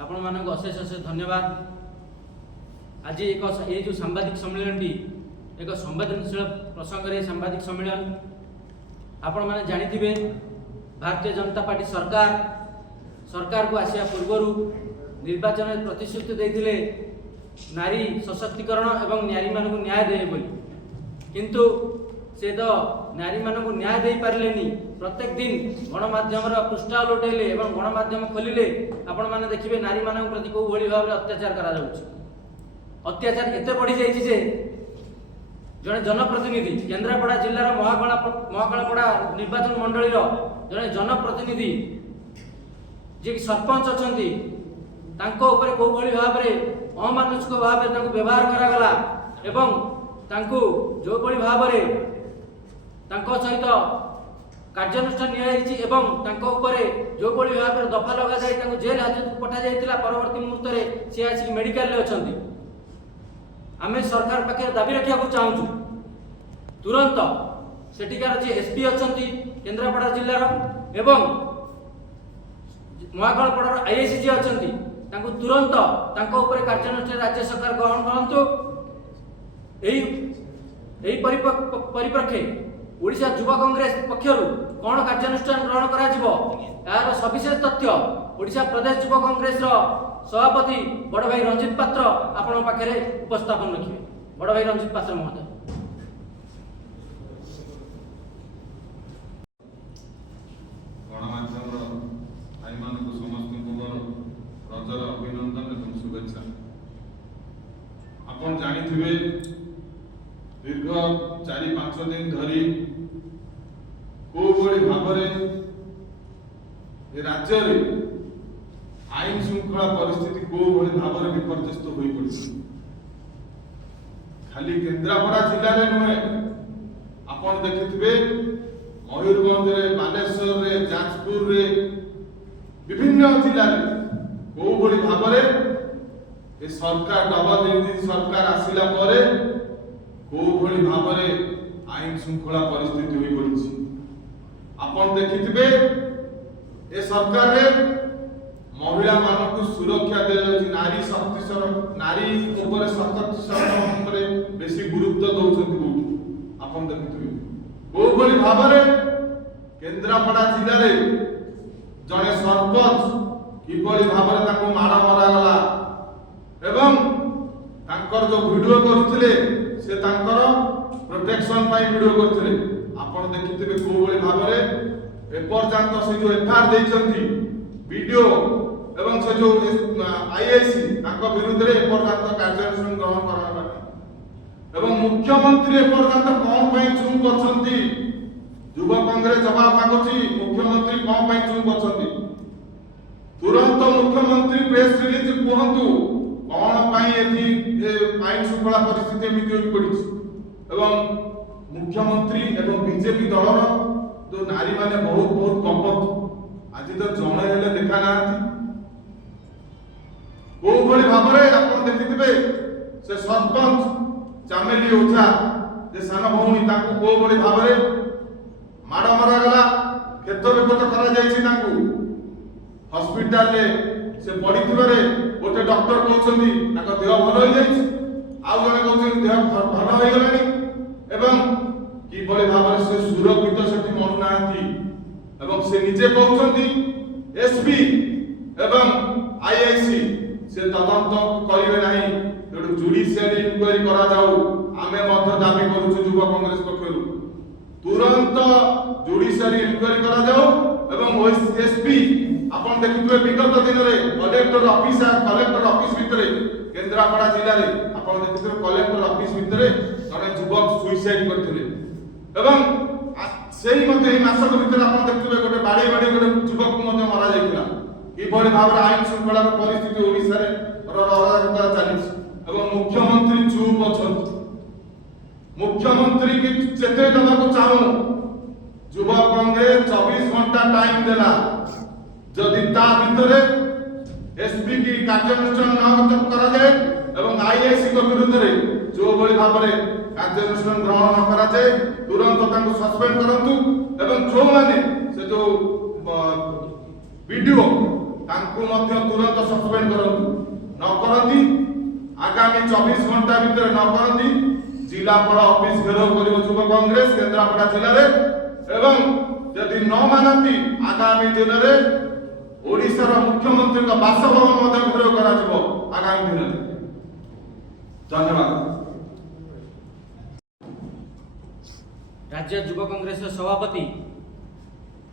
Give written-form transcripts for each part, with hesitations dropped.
आपण मानक अशेष अशेष धन्यवाद। आज एक ये जो सांबादिक सम्मेलन एक संवेदनशील प्रसंग रे सांबादिक सम्मेलन आपण माने जानिथिबे भारतीय जनता पार्टी सरकार को आसिया पूर्व निर्वाचन में प्रतिश्रुति देथिले नारी सशक्तिकरण एवं नारी मानक न्याय दे बोली, किंतु से तो नारी मानक न्याय दे पारलेनी। प्रत्येक दिन गणमाध्यम पृष्ठा उलटेले एवं गणमाध्यम खोलिले आपण माने देखिबे नारी मानक प्रति को भली भाव अत्याचार करा जाउछि। अत्याचार एते बढ़ी जाइछि जे जने जनप्रतिनिधि केन्द्रापड़ा जिल्लार महाकालपड़ा निर्वाचन मंडलीर जने जनप्रतिनिधि जे सरपंच अछंती तांको ऊपर को भली भाव रे अमानुषिक भाव रे तांको व्यवहार करा गला एवं तांको जो भली भाव रे तांको सहित कार्यानुष्ठान नियायछि एवं तांको ऊपर जो भली भाव रे दफा लगा जाय तांको जेल हाजत पठा जायतिला। परवर्ती मुहूर्त रे से आसी मेडिकल रे अछंती। आमे सरकार पाखे दाबी रखिया को चाहूछु तुरंत सेठिकार जे एसपी अछंती केन्द्रापड़ा जिल्लार एवं महाकालपड़ार आईआईसी जे अछंती तांको तुरंत तांको ऊपर कार्यानुष्ठान राज्य सरकार ग्रहण करंतु। एही परिप्रेक्षी ओडिशा युवा कांग्रेस पक्षरु कोन कार्यानुष्ठान ग्रहण करा जिवो यार सविशेष तथ्य ओडिशा प्रदेश युवा कांग्रेस सभापति बड़ भाई रंजित पात्र आपण पाखरे उपस्थापन रखिबे। बड़ भाई रंजित पात्र महोदय। गणमाध्यम भाई मान समस्त रजर अभिनंदन एवं शुभेच्छा। आपण जानिथिबे दीर्घ 4-5 दिन धरी को बड़ी भावरे राज्य रे आईन श्रृंखला परिस्थिति को बड़ी भावरे विपर्यस्त होई पड़ी। खाली केन्द्रापड़ा जिल्ला रे नुहे आपण देखिथिबे मयूरभंज रे बालेश्वर रे जाजपुर रे विभिन्न जिल्ला रे को बड़ी भावरे ए सरकार डबल इंजिन सरकार आसिला परे को बड़ी भावरे आईन श्रृंखला परिस्थिति होई पड़ी। आपण देखिथिबे ए सरकार रे महिला मानक सुरक्षा दे नारी शक्ति नारी ऊपर सशक्तिकरण रे बेसी गुरुत्व दउछथि कोठी। आपण देखिथिबे को बड़ी भावरे केन्द्रापड़ा जिल्ला रे जने सरपंच किबड़ी भावरे ताको मारा मरा गला एवं तांकर जो वीडियो करूथिले से तांकर प्रोटेक्शन पाई वीडियो करथिले। आपण देखिथिबे को बड़ी भावरे एपर्यंत से जो एफआईआर दैछंती वीडियो एवं से जो आईआईसी तांको विरुद्ध रे एपर्यंत कार्यानुष्ठान ग्रहण करा एवं मुख्यमंत्री एपर्यंत कोन पई चुप करछंती। युवा कांग्रेस जवाब मागुची मुख्यमंत्री कोन पई चुप करछंती। तुरंत मुख्यमंत्री प्रेस रिलीज कहंतु कोन पई एथि आईन श्रृंखला परिस्थिति एमिति होई पड़िछि एवं मुख्यमंत्री एवं बीजेपी दलर जो नारी माने बहुत कपत आज तो जणे हेले देखा नांती। को भली भाबरे आपण देखिथिबे से सरपंच चामेली ओझा जे सान भौणी ताकू को भली भाबरे माड मरा गला खेत बेकत करा जायछि। ताकू हॉस्पिटल रे से पडिथिबारे गोटे डॉक्टर कहउछन्ती ताको देह भलो होई जायछि, आउ जने कहउछन्ती देह भलो होई गलानी एवं कि भली भाबरे से सुरक्षित सेठी मनु नांती एवं से निजे कहउछन्ती एसपी एवं आईआईसी से तदंत करिवे नाही एडु जुडिशियल इनक्वायरी करा जाऊ। आमे मध्य दाबी करूछु युवा कांग्रेस पक्षरु तुरंत जुडिशियल इनक्वायरी करा जाऊ एवं एसपी आपण देखिथुवे विगत दिन रे कलेक्टर ऑफिस भितरे केन्द्रापड़ा जिल्ला रे आपण देखिथुवे कलेक्टर ऑफिस भितरे जने युवक सुइसाइड करथिले एवं सेही मध्ये एही मासक भितरे आपण देखिथुवे गोटे बाडी गोटे युवक को मध्ये मारा जायतिला। कि बड़ी भाव आईन श्रृंखला परिस्थिति ओडिसा रे अराजकता चली एवं मुख्यमंत्री चुप अछंती। मुख्यमंत्री की चेते दबा को चाहू युवा कांग्रेस 24 घंटा टाइम देला जदि ता भितरे एसपी की कार्यानुष्ठान न करा जाए एवं आईआईसी को विरुद्ध रे जो बड़ी भाव रे कार्यानुष्ठान ग्रहण न करा जाए तुरंत तांको सस्पेंड करंतु एवं जो माने से जो वीडियो ତାଙ୍କୁ ମଧ୍ୟ ତୁରନ୍ତ ସସ୍ପେଣ୍ଡ କରନ୍ତୁ। ନ କରନ୍ତି ଆଗାମୀ 24 ଘଣ୍ଟା ଭିତରେ ନ କରନ୍ତି ଜିଲ୍ଲାପାଳ ଅଫିସ ଘେରାଉ କରିବ ଯୁବ କଂଗ୍ରେସ କେନ୍ଦ୍ରାପଡ଼ା ଜିଲ୍ଲାରେ ଏବଂ ଯଦି ନ ମାନନ୍ତି ଆଗାମୀ ଦିନରେ ଓଡ଼ିଶାର ମୁଖ୍ୟମନ୍ତ୍ରୀଙ୍କ ବାସଭବନ ମଧ୍ୟ ଘେରାଉ କରାଯିବ ଆଗାମୀ ଦିନରେ। ଧନ୍ୟବାଦ। राज्य युवा कांग्रेस सभापति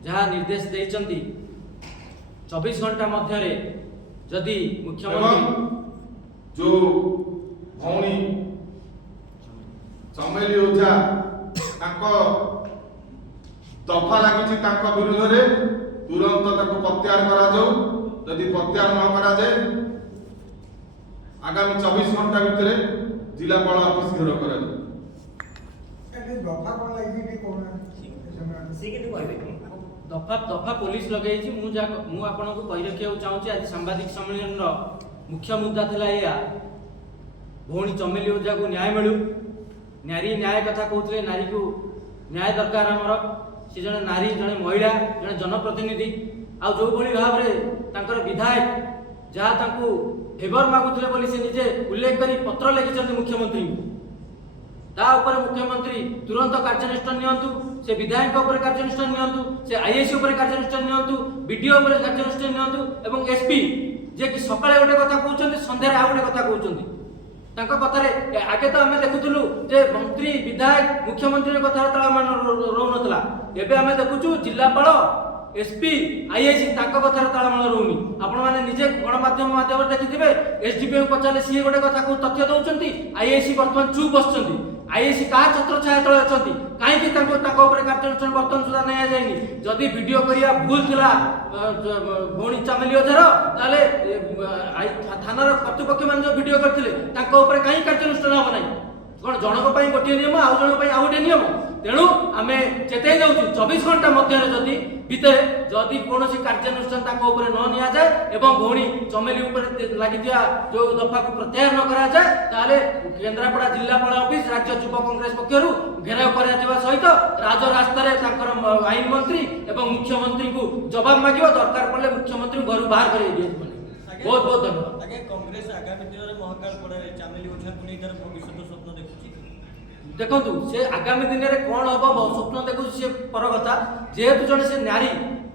जहाँ निर्देश देइचंती 24 घंटा मध्य जदि मुख्यमंत्री जो भौणी चमेली ओझा ताको दफा लगी विरुद्ध रे तुरंत ताको प्रत्याहार करा जाऊ। यदि प्रत्याहार न करा जाए आगामी 24 घंटा भितर जिलापाल ऑफिस घेराव करा जाऊ। दफा दफा पुलिस लगे मुझे आपन को कही रखा चाहूँगी आज सांबादिक सम्मेलन मुख्य मुद्दा थिला या भौणी चमेली ओझा को न्याय मिलू। नारी न्याय कथा कहते नारी को न्याय दरकार आमर सी जड़े नारी जड़े महिला जड़े जनप्रतिनिधि आ जो भाव में विधायक जहाँ फेवर मागुले बोली से निजे उल्लेख कर पत्र लिखिं मुख्यमंत्री मुख्यमंत्री तुरंत कार्यानुष्ठान नियंतु से विधायक कार्यानुष्ठान नियंतु से आईएएस कार्यानुष्ठान नियंतु बीडीओ कार्यानुष्ठान नियंतु एवं एसपी जे कि सकाळे गोटे कथा कहउछन्ती संध्यारे आ गोटे कथा कहउछन्ती तांका कथारे आगे तो आमे देखुथुलु जे मंत्री विधायक मुख्यमंत्री कथा ताळमान रहउ नथला एबे आमे देखुछु जिल्लापाल एसपी आईएएस तांका कथार ताळमान रहउनी। आपण माने निजे गणमाध्यम माध्यम देखिथिबे एसडीपी पचाले सी गोटे कथा को तथ्य दउछन्ती आईएएस वर्तमान चुप बसछन्ती आईएएस का छत्र छाया तळे अछन्ती काहेकि तांको ताको ऊपर कार्यानुष्ठान वर्तमान सुधा नै जायनी। जदि वीडियो करिया भूल थिला भौणी चमेली ओझार ताले थानार कर्तृपक्ष मान जो वीडियो करथिले तांको ऊपर काहे कार्यानुष्ठान होबो नै कोन जनक पई गोटे नियम आ जनक पई आ गोटे नियम। तेणु आमे चेताई दउछु 24 घंटा मध्य जदि भितर जदि कौन कार्यानुष्ठान ताको ऊपर न निया जाए एवं भौणी चमेली ऊपर लागिथिया जो दफा को प्रत्याहार न करा जाए ताले केन्द्रापड़ा जिल्लापाल ऑफिस राज्य युव कांग्रेस पक्षरु घेराव करा जिवा सहित राजरास्ता रे तांकर आईन मंत्री एवं मुख्यमंत्री को जवाब मागिबो दरकार पड़ले मुख्यमंत्री घर बाहर कर दिए। बहुत बहुत धन्यवाद। आगे कांग्रेस आगामी दिन में महाकाल पड़े चमेली ओझा को नहीं भविष्य स्वप्न देखुची देखु से आगामी दिन में कौन हम स्वप्न देखु सी पर कथा जेहेतु जड़े से नारी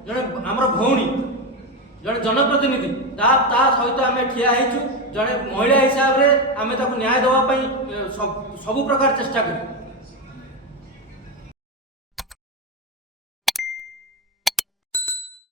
जड़े आमर भौणी जड़े जनप्रतिनिधि सहित आम ठिया होइछु जड़े महिला हिसाब से आम न्याय देवाई सब प्रकार चेष्टा करूँ।